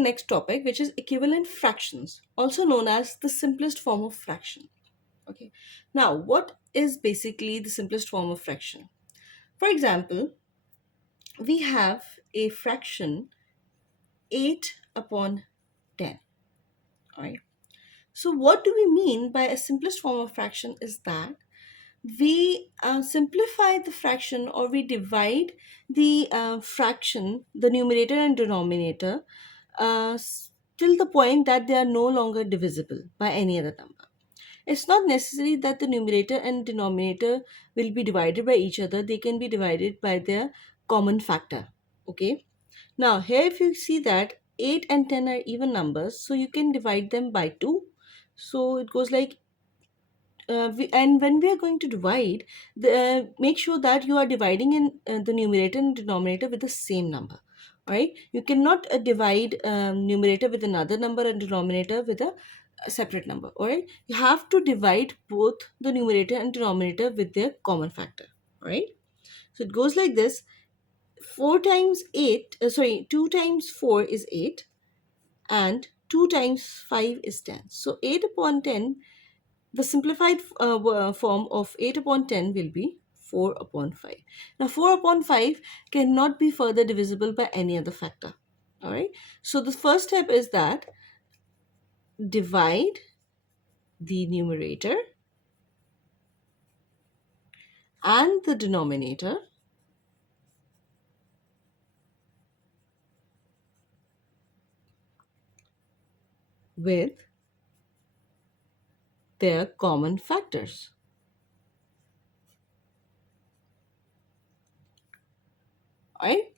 the next topic, which is equivalent fractions, also known as the simplest form of fraction. Okay. Now, what is basically the simplest form of fraction? For example, we have a fraction 8 upon 10. All right. So, what do we mean by a simplest form of fraction is that we simplify the fraction, or we divide the fraction, the numerator and denominator, till the point that they are no longer divisible by any other number. It's not necessary that the numerator and denominator will be divided by each other. They can be divided by their common factor. Okay. Now, here if you see that 8 and 10 are even numbers, so you can divide them by 2. So it goes like, and when we are going to divide, make sure that you are dividing in the numerator and denominator with the same number. All right. You cannot divide numerator with another number and denominator with a separate number. All right. You have to divide both the numerator and denominator with their common factor. All right. So it goes like this: 2 times 4 is 8, and 2 times 5 is 10. So 8 upon 10, the simplified form of 8 upon 10 will be 4 upon 5. Now 4 upon 5 cannot be further divisible by any other factor. All right. So the first step is that divide the numerator and the denominator with their common factors. All right.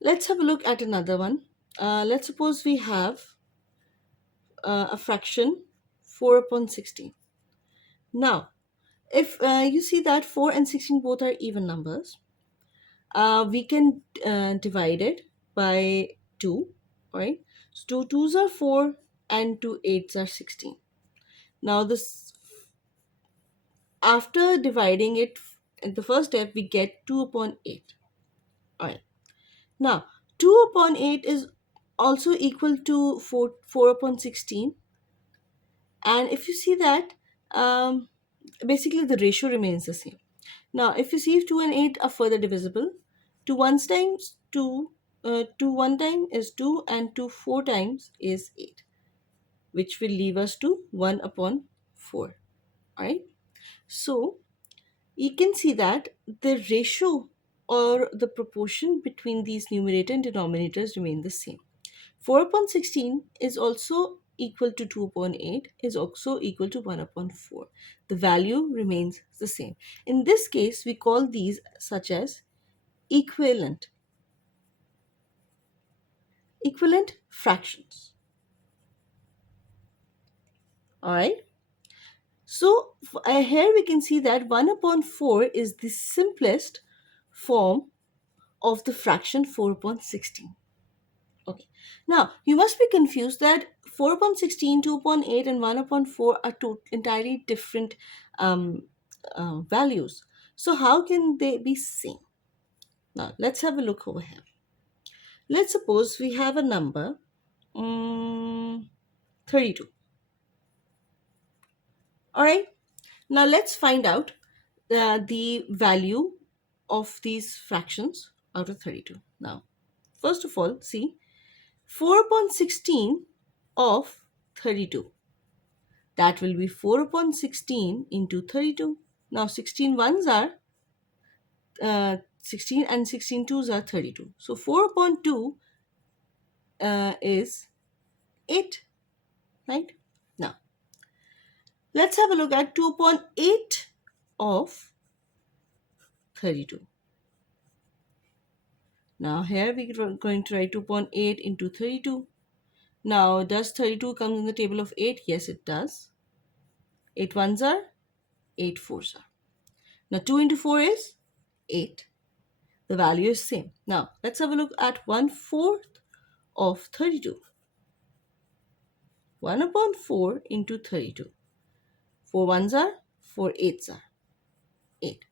Let's have a look at another one. Let's suppose we have a fraction 4 upon 16. Now, if you see that 4 and 16 both are even numbers, we can divide it by 2, right? So 2 2s are 4 and 2 8s are 16. Now, this, after dividing it in the first step, we get 2 upon 8. All right. Now, 2 upon 8 is also equal to 4 upon 16. And if you see that, basically the ratio remains the same. Now, if you see if 2 and 8 are further divisible, 2 once times 2, 2 one time is 2, and 2 4 times is 8, which will leave us to 1 upon 4. Alright. So, you can see that the ratio or the proportion between these numerator and denominators remain the same. 4 upon 16 is also equal to 2 upon 8, is also equal to 1 upon 4. The value remains the same. In this case, we call these such as equivalent fractions. All right. So here we can see that 1 upon 4 is the simplest form of the fraction 4 upon 16. Okay. Now, you must be confused that 4 upon 16, 2 upon 8, and 1 upon 4 are two entirely different um, values. So, how can they be same? Now, let's have a look over here. Let's suppose we have a number 32. All right. Now, let's find out the value of these fractions out of 32. Now, first of all, see 4 upon 16 of 32. That will be 4 upon 16 into 32. Now 16 ones are 16 and 16 twos are 32. So 4 upon 2 is 8. Right? Now let's have a look at 2 upon 8 of 32. Now here we are going to write 2 upon 8 into 32. Now does 32 come in the table of 8? Yes, it does. 8 ones are 8 fours are. Now 2 into 4 is 8. The value is same. Now let's have a look at 1/4 of 32. 1 upon 4 into 32. 4 ones are, 4 eights are 8.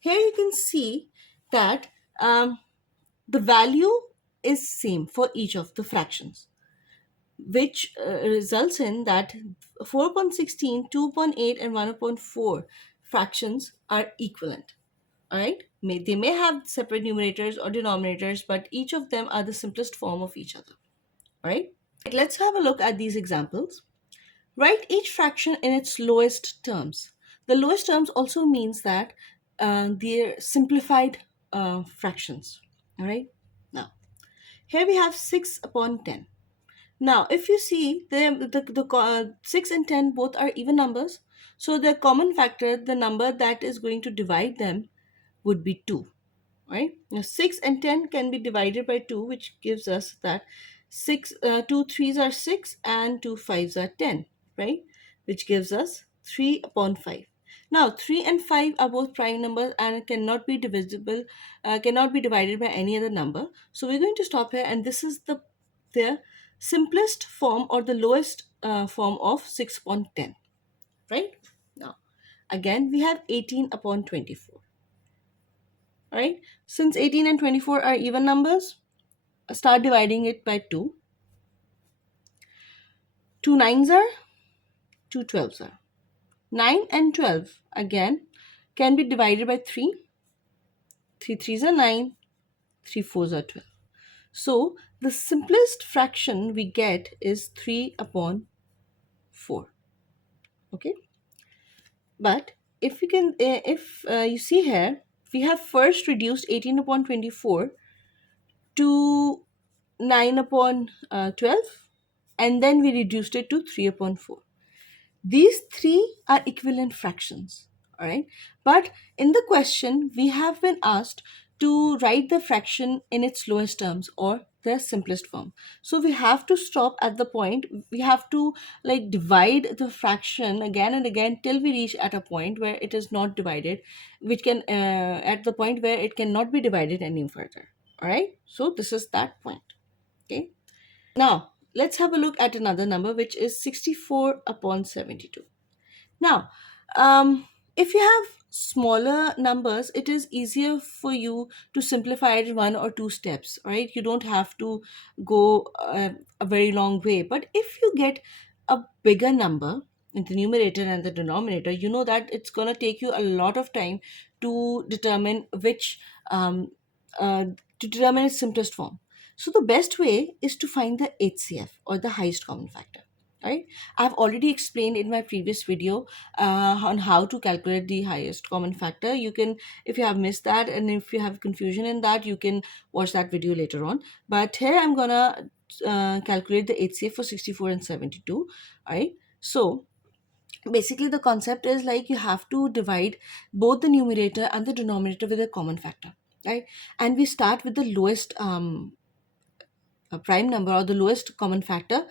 Here you can see that the value is same for each of the fractions. which results in that 4.16, 2.8, and 1.4 fractions are equivalent. All right, they may have separate numerators or denominators, but each of them are the simplest form of each other. All right, let's have a look at these examples. Write each fraction in its lowest terms. The lowest terms also means that they're simplified fractions. All right, now here we have 6 upon 10. Now, if you see, 6 and 10 both are even numbers. So the common factor, the number that is going to divide them, would be 2. Right? Now, 6 and 10 can be divided by 2, which gives us that 2 threes are 6 and 2 fives are 10. Right? Which gives us 3 upon 5. Now, 3 and 5 are both prime numbers and cannot be divisible, cannot be divided by any other number. So we're going to stop here, and this is the simplest form or the lowest form of 6 upon 10. Right? Now, again, we have 18 upon 24. All right? Since 18 and 24 are even numbers, start dividing it by 2. 2 nines are, 2 twelves are. 9 and 12 again can be divided by 3. 3 threes are 9, 3 fours are 12. So the simplest fraction we get is 3 upon 4. Okay, but if you can, if you see here, we have first reduced 18 upon 24 to 9 upon 12, and then we reduced it to 3 upon 4. These three are equivalent fractions, all right? But in the question, we have been asked to write the fraction in its lowest terms or their simplest form. So we have to stop at the point, we have to like divide the fraction again and again till we reach at a point where it is not divided, which can, at the point where it cannot be divided any further, all right? So this is that point, okay? Now, let's have a look at another number, which is 64 upon 72. Now, if you have smaller numbers, it is easier for you to simplify it in 1 or 2 steps, right? You don't have to go a very long way. But if you get a bigger number in the numerator and the denominator, you know that it's going to take you a lot of time to determine uh, its simplest form. So the best way is to find the HCF, or the highest common factor, right? I've already explained in my previous video on how to calculate the highest common factor. You can, if you have missed that and if you have confusion in that, you can watch that video later on. But here I'm gonna calculate the HCF for 64 and 72. All right. So basically the concept is like you have to divide both the numerator and the denominator with a common factor, right? And we start with the lowest a prime number or the lowest common factor,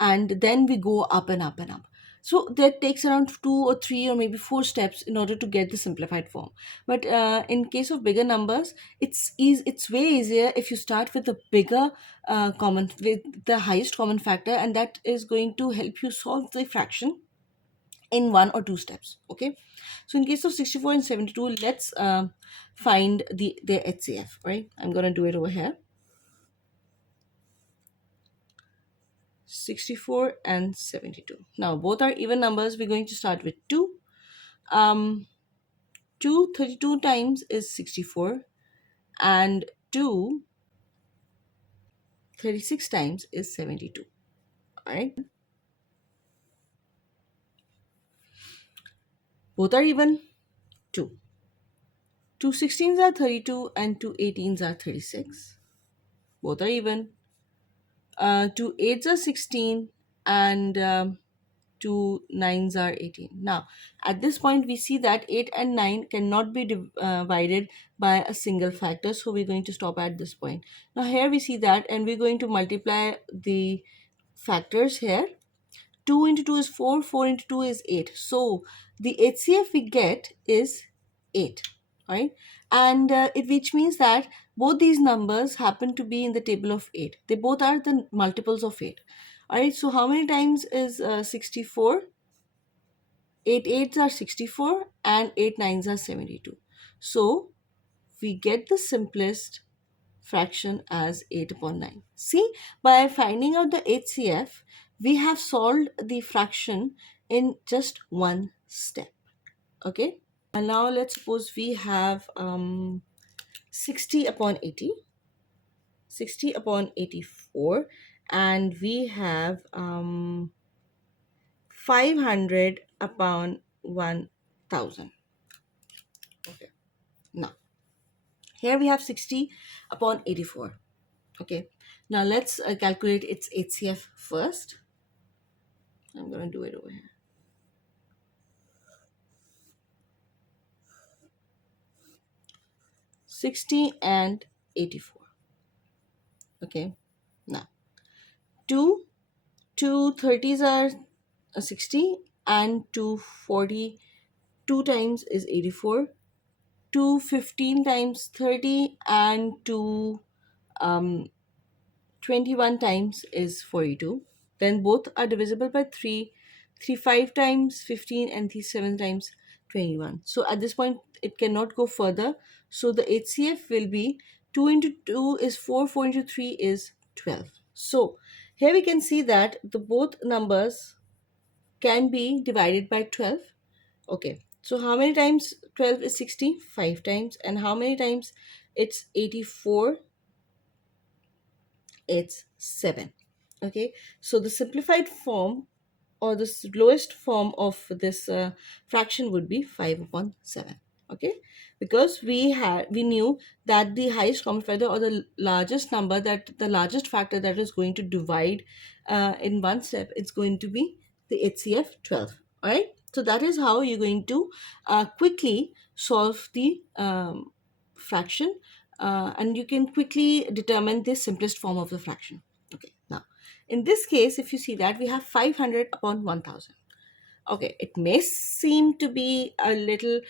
and then we go up and up and up. So that takes around 2 or 3 or maybe 4 steps in order to get the simplified form. But in case of bigger numbers, it's way easier if you start with the bigger common, with the highest common factor, and that is going to help you solve the fraction in 1 or 2 steps. Okay, so in case of 64 and 72, let's find the HCF. Right, I'm gonna do it over here. 64 and 72. Now both are even numbers. We're going to start with 2. 2 32 times is 64, and 2 36 times is 72. All right. Both are even. 2. 2 16s are 32 and 2 18s are 36. Both are even. 2 8s are 16 and 2 9s are 18. Now, at this point, we see that 8 and 9 cannot be divided by a single factor. So we're going to stop at this point. Now, here we see that, and we're going to multiply the factors here. 2 into 2 is 4, 4 into 2 is 8. So the HCF we get is 8, right? And which means that both these numbers happen to be in the table of 8. They both are the multiples of 8. All right, so how many times is 64? 8 eights are 64 and 8 nines are 72. So we get the simplest fraction as 8 upon 9. See, by finding out the HCF, we have solved the fraction in just one step. Okay, and now let's suppose we have 60 upon 80, 60 upon 84, and we have 500 upon 1000. Okay, now here we have 60 upon 84. Okay, now let's calculate its HCF first. I'm going to do it over here. 60 and 84. Okay, now two 30s are 60, and 2 times is 84. 15 times 30, and 21 times is 42. Then both are divisible by 3. 5 times 15, and 7 times 21. So at this point, it cannot go further. So the HCF will be 2 into 2 is 4, 4 into 3 is 12. So here we can see that the both numbers can be divided by 12. Okay, so how many times 12 is 60? 5 times. And how many times it's 84? It's 7. Okay, so the simplified form, or the lowest form of this fraction would be 5 upon 7. Okay, because we knew that the highest common factor, or the largest number, that the largest factor that is going to divide in one step, it's going to be the HCF 12. All right, so that is how you're going to quickly solve the fraction, and you can quickly determine the simplest form of the fraction. Okay, now in this case, if you see that we have 500 upon 1000. Okay, it may seem to be a little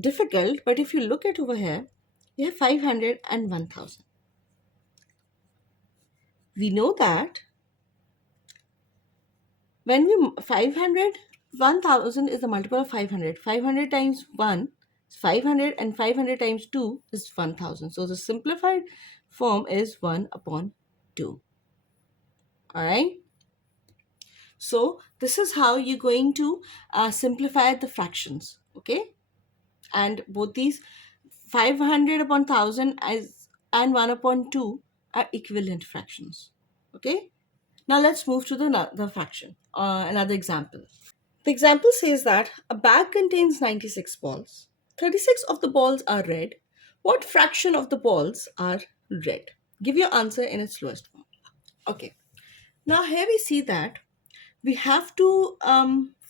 difficult, but if you look at over here, we have 500 and 1000. We know that when we 500, 1000 is the multiple of 500. 500 times 1 is 500, and 500 times 2 is 1000. So the simplified form is 1 upon 2. All right. So this is how you're going to simplify the fractions. Okay, and both these 500 upon 1000 and 1 upon 2 are equivalent fractions. Okay, now let's move to the fraction, another example. The example says that a bag contains 96 balls. 36 of the balls are red. What fraction of the balls are red? Give your answer in its lowest form. Okay, now here we see that we have to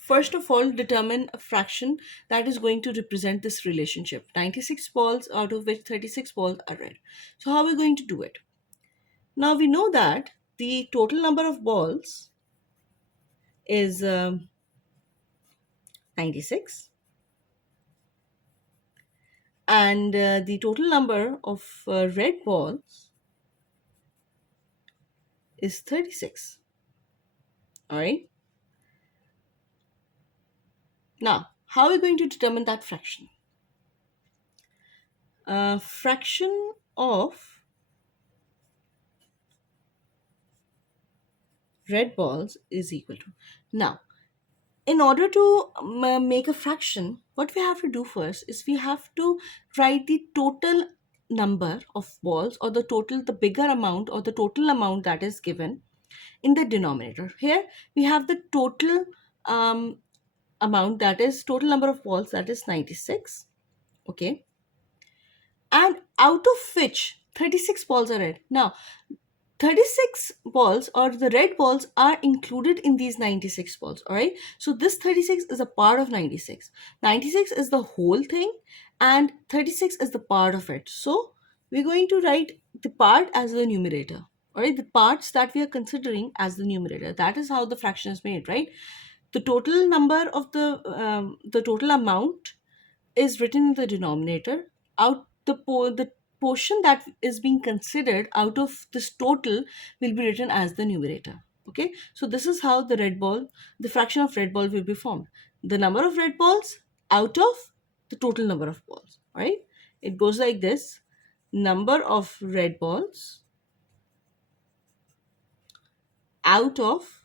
first of all determine a fraction that is going to represent this relationship. 96 balls, out of which 36 balls are red. So how are we going to do it? Now we know that the total number of balls is 96, and the total number of red balls is 36. All right, now how are we going to determine that fraction? Fraction of red balls is equal to, now in order to make a fraction, what we have to do first is we have to write the total number of balls, or the bigger amount, or the total amount that is given in the denominator. Here we have the total amount, that is total number of balls, that is 96. Okay, and out of which 36 balls are red. Now 36 balls, or the red balls, are included in these 96 balls. All right, so this 36 is a part of 96. 96 is the whole thing, and 36 is the part of it. So we're going to write the part as the numerator. All right, the parts that we are considering as the numerator. That is how the fraction is made, right? The total number of the total amount is written in the denominator. Out the portion that is being considered out of this total will be written as the numerator. Okay, so this is how the fraction of red ball will be formed. The number of red balls out of the total number of balls. All right, it goes like this. number of red balls out of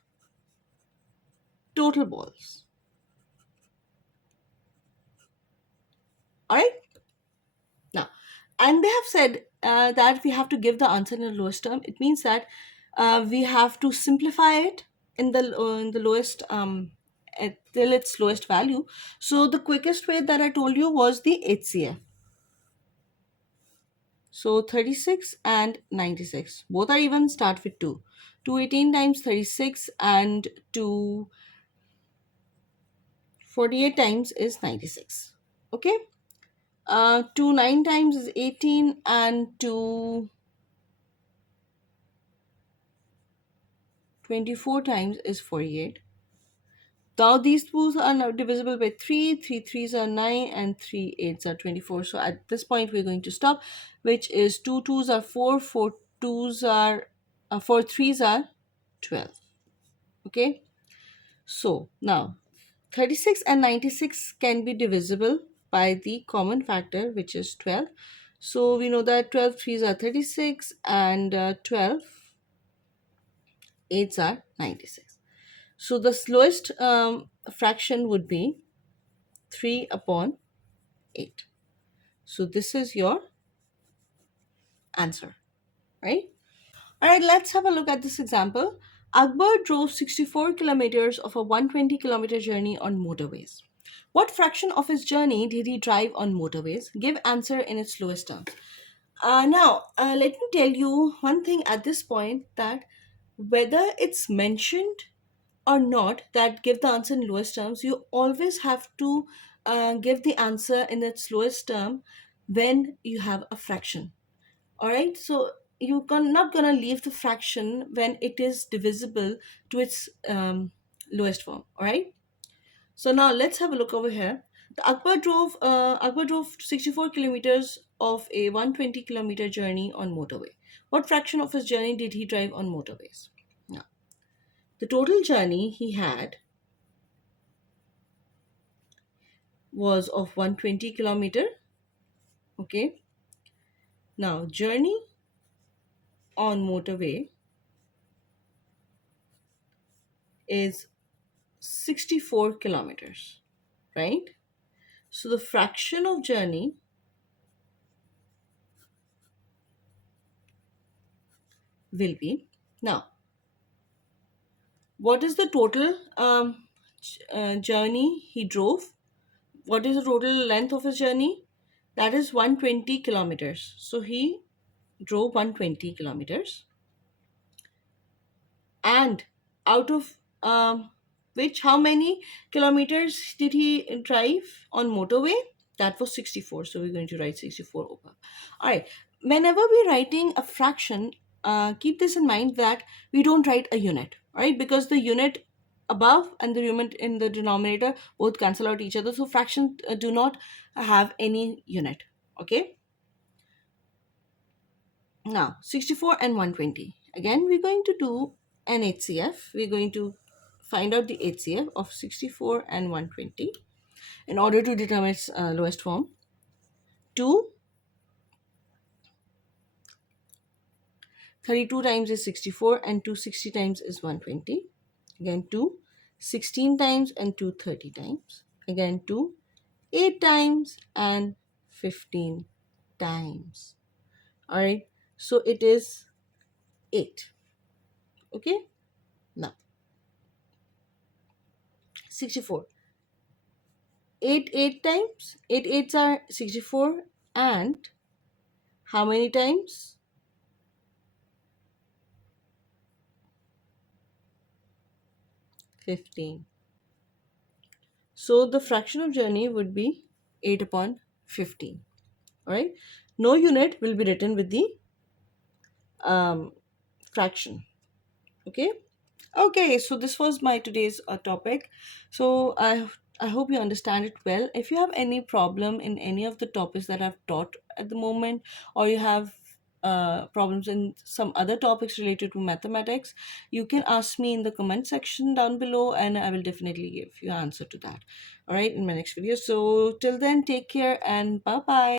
total balls. All right. Now, and they have said that we have to give the answer in the lowest term. It means that we have to simplify it in the lowest till its lowest value. So the quickest way that I told you was the HCF. So 36 and 96. Both are even, start with 2. 218 times 36 and 248 times is 96. Okay. 2 9 times is 18 and 224 times is 48. Now these twos are now divisible by 3, 3 threes are 9 and 3 eights are 24. So at this point we're going to stop, which is 2 twos are 4, 4 twos are 4 threes are 12. Okay. So now 36 and 96 can be divisible by the common factor, which is 12. So we know that 12 threes are 36 and 12 eights are 96. So the slowest fraction would be 3 upon 8. So this is your answer, right? All right, let's have a look at this example. Akbar drove 64 kilometers of a 120-kilometer journey on motorways. What fraction of his journey did he drive on motorways? Give answer in its lowest terms. Now, let me tell you one thing at this point, that whether it's mentioned or not that give the answer in lowest terms, you always have to give the answer in its lowest term when you have a fraction. All right, so you can not gonna leave the fraction when it is divisible to its lowest form. All right, so now let's have a look over here. The Akbar drove 64 kilometers of a 120-kilometer journey on motorway. What fraction of his journey did he drive on motorways? Now, the total journey he had was of 120 kilometer. Okay. Now, journey on motorway is 64 kilometers, right? So the fraction of journey will be, now, what is the total journey he drove? What is the total length of his journey? That is 120 kilometers. So he drove 120 kilometers. And out of which, how many kilometers did he drive on motorway? That was 64. So we're going to write 64 over. All right. Whenever we're writing a fraction, keep this in mind that we don't write a unit. All right, because the unit above and the unit in the denominator both cancel out each other. So fractions do not have any unit. Okay. Now 64 and 120. Again, we're going to do an HCF. We're going to find out the HCF of 64 and 120 in order to determine its lowest form. 2 32 times is 64 and 260 times is 120. Again 2 16 times and 2 30 times. Again 2 8 times and 15 times. All right, so it is 8. Okay, now 64. 8 times, 8 eights are 64, and how many times? 15. So the fraction of journey would be 8 upon 15. All right, no unit will be written with the fraction. Okay. Okay, so this was my today's topic. So I hope you understand it well. If you have any problem in any of the topics that I've taught at the moment, or you have problems in some other topics related to mathematics, you can ask me in the comment section down below, and I will definitely give you an answer to that. All right, in my next video. So till then, take care and bye bye.